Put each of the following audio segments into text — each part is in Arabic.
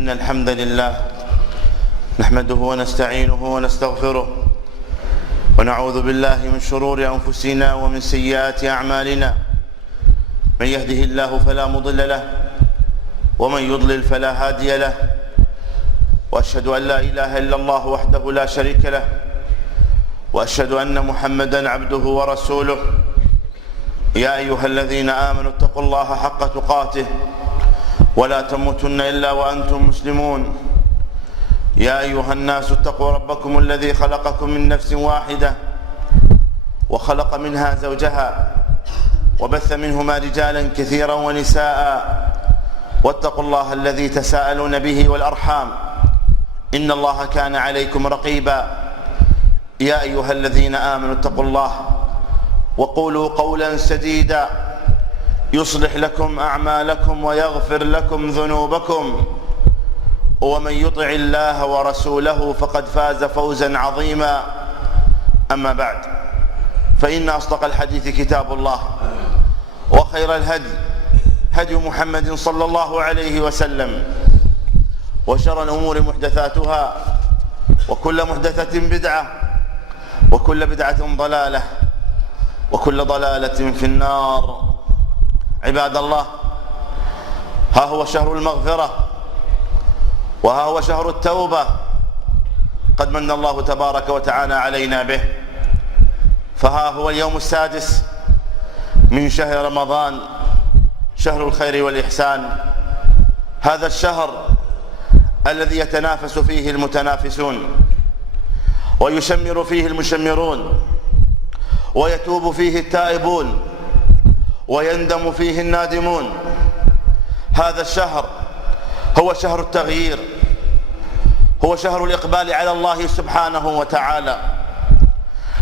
إن الحمد لله نحمده ونستعينه ونستغفره ونعوذ بالله من شرور أنفسنا ومن سيئات أعمالنا. من يهده الله فلا مضل له ومن يضلل فلا هادي له، وأشهد أن لا إله إلا الله وحده لا شريك له، وأشهد أن محمدا عبده ورسوله. يا أيها الذين آمنوا اتقوا الله حق تقاته ولا تموتن إلا وأنتم مسلمون. يا أيها الناس اتقوا ربكم الذي خلقكم من نفس واحدة وخلق منها زوجها وبث منهما رجالا كثيرا ونساء، واتقوا الله الذي تساءلون به والأرحام إن الله كان عليكم رقيبا. يا أيها الذين آمنوا اتقوا الله وقولوا قولا سديدا يصلح لكم أعمالكم ويغفر لكم ذنوبكم، ومن يطع الله ورسوله فقد فاز فوزا عظيما. أما بعد، فإن أصدق الحديث كتاب الله، وخير الهدي هدي محمد صلى الله عليه وسلم، وشر الأمور محدثاتها، وكل محدثة بدعة، وكل بدعة ضلالة، وكل ضلالة في النار. عباد الله، ها هو شهر المغفرة، وها هو شهر التوبة، قد من الله تبارك وتعالى علينا به. فها هو اليوم السادس من شهر رمضان، شهر الخير والإحسان. هذا الشهر الذي يتنافس فيه المتنافسون، ويشمر فيه المشمرون، ويتوب فيه التائبون، ويندم فيه النادمون. هذا الشهر هو شهر التغيير، هو شهر الإقبال على الله سبحانه وتعالى.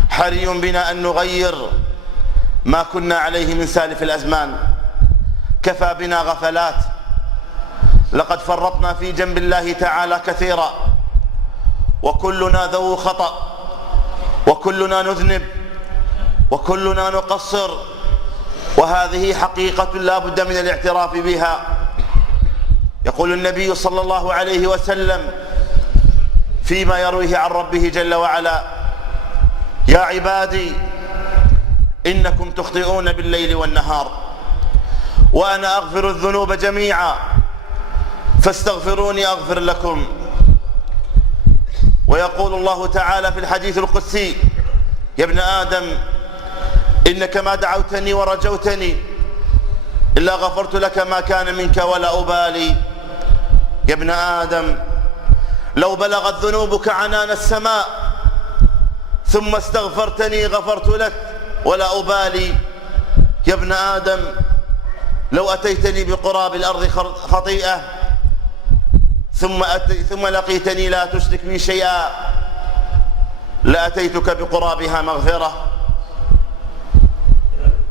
حري بنا أن نغير ما كنا عليه من سالف الأزمان. كفى بنا غفلات، لقد فرطنا في جنب الله تعالى كثيرا، وكلنا ذو خطأ، وكلنا نذنب، وكلنا نقصر، وهذه حقيقة لا بد من الاعتراف بها. يقول النبي صلى الله عليه وسلم فيما يرويه عن ربه جل وعلا: يا عبادي إنكم تخطئون بالليل والنهار، وأنا أغفر الذنوب جميعا فاستغفروني أغفر لكم. ويقول الله تعالى في الحديث القدسي: يا ابن آدم إنك ما دعوتني ورجوتني إلا غفرت لك ما كان منك ولا أبالي. يا ابن آدم لو بلغت ذنوبك عنان السماء ثم استغفرتني غفرت لك ولا أبالي. يا ابن آدم لو أتيتني بقراب الأرض خطيئة ثم لقيتني لا تشرك بي شيئا لأتيتك بقرابها مغفرة.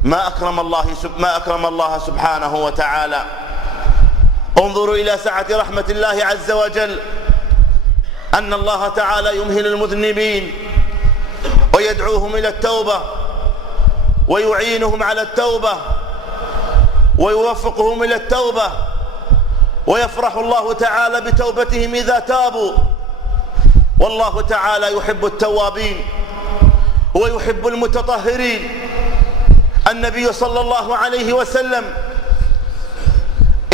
ما أكرم الله سبحانه وتعالى. انظروا إلى سعة رحمة الله عز وجل، أن الله تعالى يمهل المذنبين ويدعوهم إلى التوبة، ويعينهم على التوبة، ويوفقهم إلى التوبة، ويفرح الله تعالى بتوبتهم إذا تابوا. والله تعالى يحب التوابين ويحب المتطهرين. النبي صلى الله عليه وسلم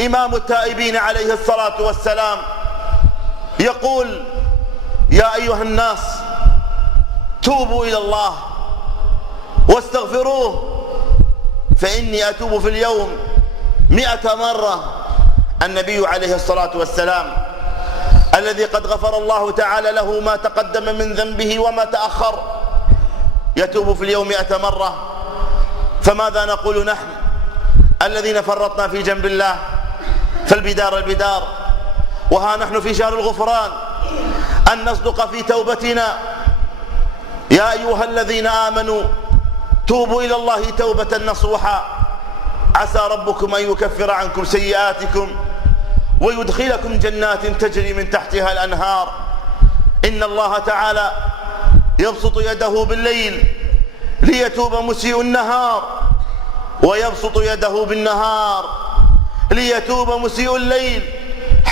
إمام التائبين عليه الصلاة والسلام يقول: يا أيها الناس توبوا إلى الله واستغفروه فإني أتوب في اليوم 100 مرة. النبي عليه الصلاة والسلام الذي قد غفر الله تعالى له ما تقدم من ذنبه وما تأخر يتوب في اليوم 100 مرة. فماذا نقول نحن الذين فرطنا في جنب الله؟ فالبدار البدار، وها نحن في شهر الغفران، أن نصدق في توبتنا. يا أيها الذين آمنوا توبوا إلى الله توبة نصوحا عسى ربكم أن يكفر عنكم سيئاتكم ويدخلكم جنات تجري من تحتها الأنهار. إن الله تعالى يبسط يده بالليل ليتوب مسيء النهار، ويبسط يده بالنهار ليتوب مسيء الليل،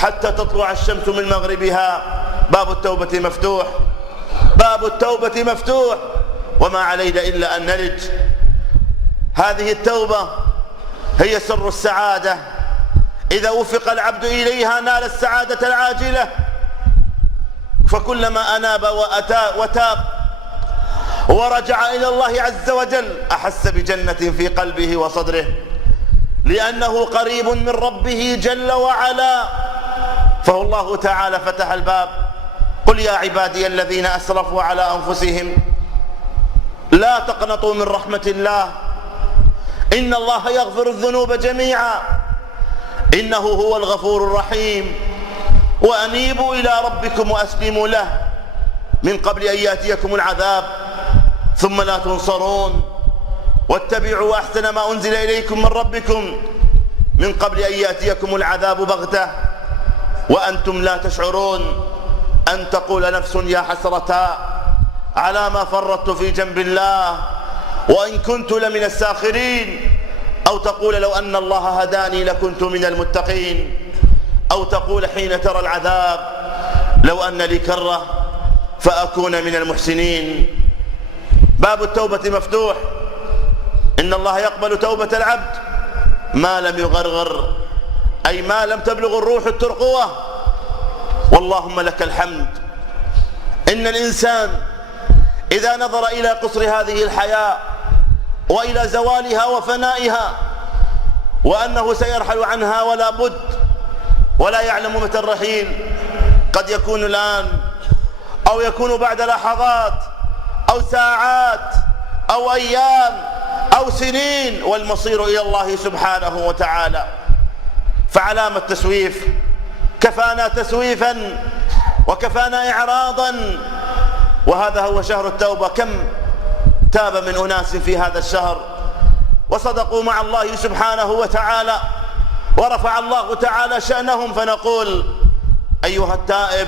حتى تطلع الشمس من مغربها. باب التوبة مفتوح، باب التوبة مفتوح، وما علينا إلا أن نلج. هذه التوبة هي سر السعادة، إذا وفق العبد إليها نال السعادة العاجلة. فكلما أناب وتاب ورجع إلى الله عز وجل أحس بجنة في قلبه وصدره، لأنه قريب من ربه جل وعلا. فالله تعالى فتح الباب: قل يا عبادي الذين أسرفوا على أنفسهم لا تقنطوا من رحمة الله إن الله يغفر الذنوب جميعا إنه هو الغفور الرحيم، وأنيبوا إلى ربكم وأسلموا له من قبل أن يأتيكم العذاب ثم لا تنصرون، واتبعوا أحسن ما أنزل إليكم من ربكم من قبل أن يأتيكم العذاب بغتة وأنتم لا تشعرون، أن تقول نفس يا حسرتا على ما فرطت في جنب الله وإن كنت لمن الساخرين، أو تقول لو أن الله هداني لكنت من المتقين، أو تقول حين ترى العذاب لو أن لي كرة فأكون من المحسنين. باب التوبة مفتوح، إن الله يقبل توبة العبد ما لم يغرغر، أي ما لم تبلغ الروح الترقوة. واللهم لك الحمد. إن الإنسان إذا نظر إلى قصر هذه الحياة وإلى زوالها وفنائها وأنه سيرحل عنها ولا بد، ولا يعلم متى الرحيل، قد يكون الآن أو يكون بعد لحظات أو ساعات أو أيام أو سنين، والمصير إلى الله سبحانه وتعالى. فعلامة التسويف، كفانا تسويفا وكفانا إعراضا، وهذا هو شهر التوبة. كم تاب من أناس في هذا الشهر وصدقوا مع الله سبحانه وتعالى ورفع الله تعالى شأنهم، فنقول أيها التائب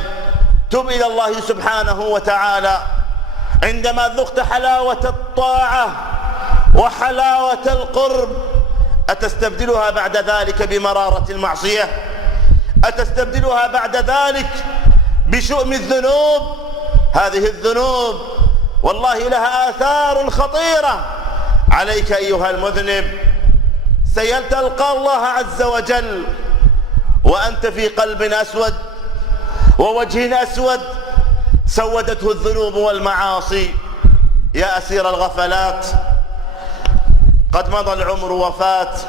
تب إلى الله سبحانه وتعالى عندما ذقت حلاوة الطاعة وحلاوة القرب. أتستبدلها بعد ذلك بمرارة المعصية؟ أتستبدلها بعد ذلك بشؤم الذنوب؟ هذه الذنوب والله لها آثار خطيرة عليك أيها المذنب. سيلتقى الله عز وجل وأنت في قلب أسود ووجه أسود سودته الذنوب والمعاصي. يا أسير الغفلات، قد مضى العمر وفات،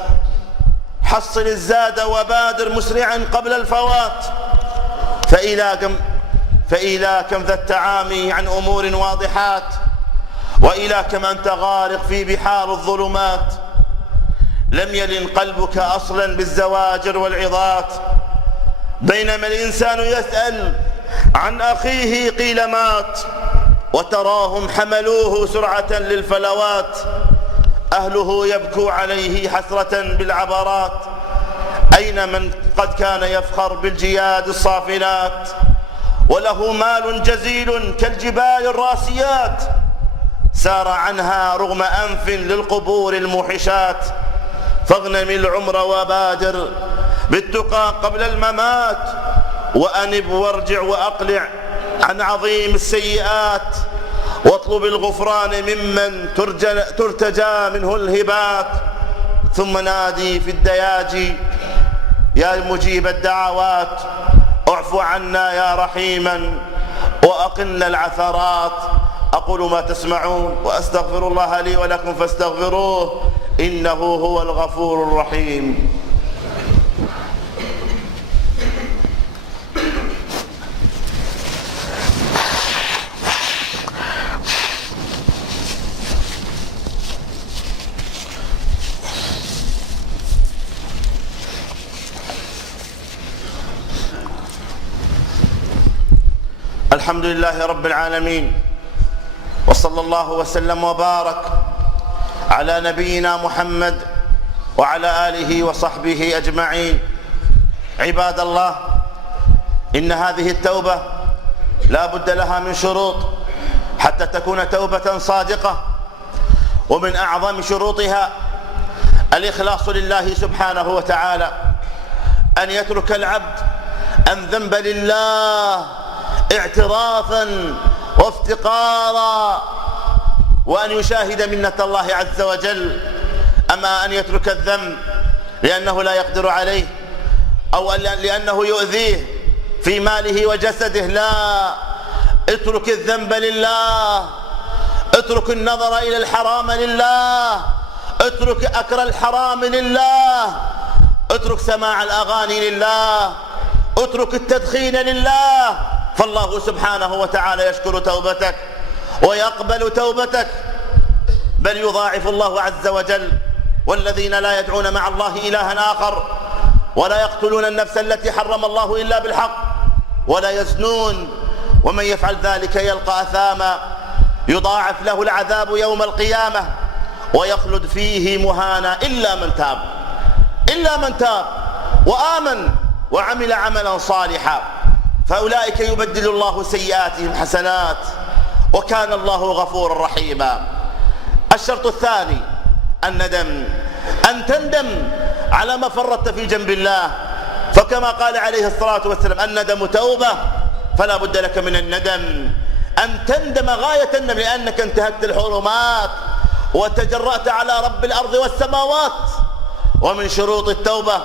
حصل الزاد وبادر مسرعا قبل الفوات. فإلى كم ذا التعامي عن أمور واضحات، وإلى كم أنت غارق في بحار الظلمات. لم يلن قلبك أصلا بالزواجر والعظات، بينما الإنسان يسأل عن أخيه قيل مات، وتراهم حملوه سرعة للفلوات. أهله يبكوا عليه حسرة بالعبرات، أين من قد كان يفخر بالجياد الصافنات، وله مال جزيل كالجبال الراسيات، سار عنها رغم أنف للقبور الموحشات. فاغنم العمر وبادر بالتقى قبل الممات، وأنب وارجع وأقلع عن عظيم السيئات، واطلب الغفران ممن ترتجى منه الهبات. ثم نادي في الدياجي يا مجيب الدعوات، اعف عنا يا رحيما وأقلنا العثرات. أقول ما تسمعون وأستغفر الله لي ولكم فاستغفروه إنه هو الغفور الرحيم. الحمد لله رب العالمين، وصلى الله وسلم وبارك على نبينا محمد وعلى آله وصحبه أجمعين. عباد الله، إن هذه التوبة لا بد لها من شروط حتى تكون توبة صادقة، ومن أعظم شروطها الإخلاص لله سبحانه وتعالى، أن يترك العبد أن ذنب لله اعترافا وافتقارا، وأن يشاهد منة الله عز وجل. أما أن يترك الذنب لأنه لا يقدر عليه أو لأنه يؤذيه في ماله وجسده، لا، اترك الذنب لله، اترك النظر إلى الحرام لله، اترك أكل الحرام لله، اترك سماع الأغاني لله، اترك التدخين لله، فالله سبحانه وتعالى يشكر توبتك ويقبل توبتك، بل يضاعف الله عز وجل. والذين لا يدعون مع الله إلها آخر ولا يقتلون النفس التي حرم الله إلا بالحق ولا يزنون ومن يفعل ذلك يلقى أثاما يضاعف له العذاب يوم القيامة ويخلد فيه مهانا إلا من تاب وآمن وعمل عملا صالحا، فأولئك يبدل الله سيئاتهم حسنات وكان الله غفورا رحيما. الشرط الثاني الندم، أن تندم على ما فرطت في جنب الله، فكما قال عليه الصلاة والسلام الندم توبة، فلا بد لك من الندم، أن تندم غاية الندم لأنك انتهكت الحرمات وتجرأت على رب الأرض والسماوات. ومن شروط التوبة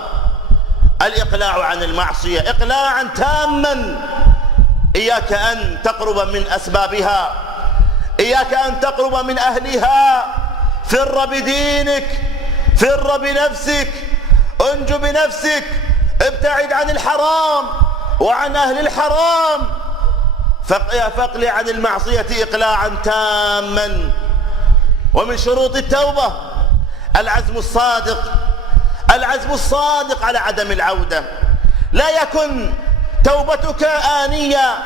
الإقلاع عن المعصية إقلاعا تاما، إياك أن تقرب من أسبابها، إياك أن تقرب من أهلها، فر بدينك، فر بنفسك، انج بنفسك، ابتعد عن الحرام وعن أهل الحرام، فاقلع عن المعصية إقلاعا تاما. ومن شروط التوبة العزم الصادق على عدم العودة، لا يكن توبتك آنية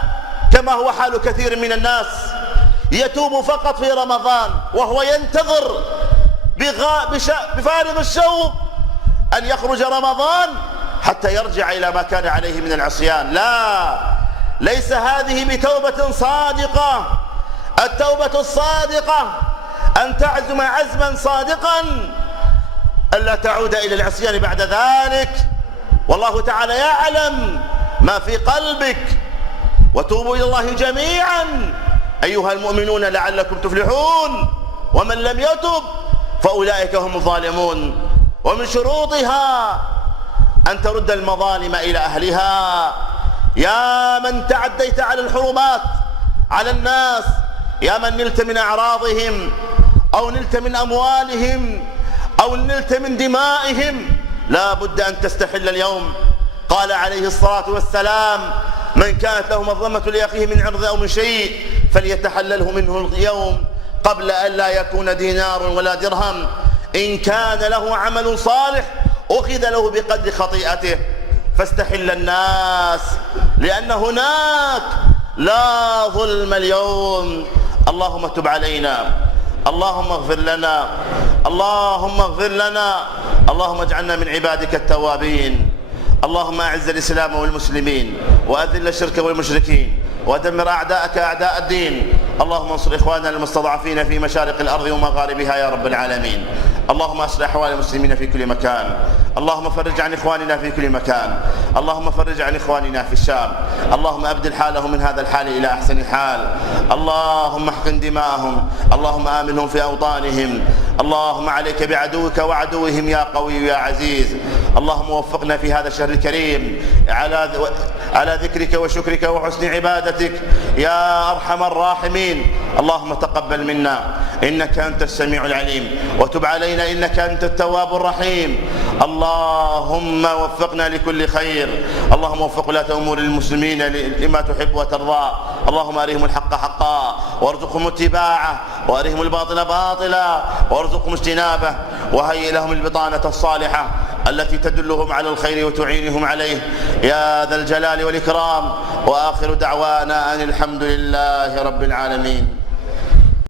كما هو حال كثير من الناس، يتوب فقط في رمضان وهو ينتظر بفارغ الشوق أن يخرج رمضان حتى يرجع إلى ما كان عليه من العصيان. لا، ليس هذه بتوبة صادقة. التوبة الصادقة أن تعزم عزما صادقا ألا تعود إلى العصيان بعد ذلك، والله تعالى يعلم ما في قلبك. وتوبوا إلى الله جميعا أيها المؤمنون لعلكم تفلحون، ومن لم يتب فأولئك هم الظالمون. ومن شروطها أن ترد المظالم إلى أهلها. يا من تعديت على الحرمات على الناس، يا من نلت من أعراضهم أو نلت من أموالهم أو نلت من دمائهم، لا بد أن تستحل اليوم. قال عليه الصلاة والسلام من كانت له مظلمة لأخيه من عرض أو من شيء فليتحلله منه اليوم قبل أن لا يكون دينار ولا درهم. إن كان له عمل صالح أخذ له بقدر خطيئته، فاستحل الناس لأن هناك لا ظلم اليوم. اللهم تب علينا، اللهم اغفر لنا، اللهم اغفر لنا، اللهم اجعلنا من عبادك التوابين. اللهم أعز الإسلام والمسلمين وأذل الشرك والمشركين ودمر أعداءك أعداء الدين. اللهم انصر إخواننا المستضعفين في مشارق الأرض ومغاربها يا رب العالمين. اللهم أصلح أحوال المسلمين في كل مكان، اللهم فرج عن إخواننا في كل مكان، اللهم فرج عن إخواننا في الشام، اللهم أبدل حالهم من هذا الحال إلى أحسن حال، اللهم احقن دماءهم، اللهم آمنهم في أوطانهم، اللهم عليك بعدوك وعدوهم يا قوي يا عزيز. اللهم وفقنا في هذا الشهر الكريم على ذكرك وشكرك وحسن عبادتك يا أرحم الراحمين. اللهم تقبل منا إنك أنت السميع العليم، وتب علينا إنك أنت التواب الرحيم. اللهم وفقنا لكل خير، اللهم وفق ولاة أمور المسلمين لما تحب وترضى. اللهم أرهم الحق حقا وارزقهم اتباعه، وأرهم الباطل باطلا وارزقهم اجتنابه، وهيئ لهم البطانة الصالحة التي تدلهم على الخير وتعينهم عليه يا ذا الجلال والإكرام. وآخر دعوانا أن الحمد لله رب العالمين.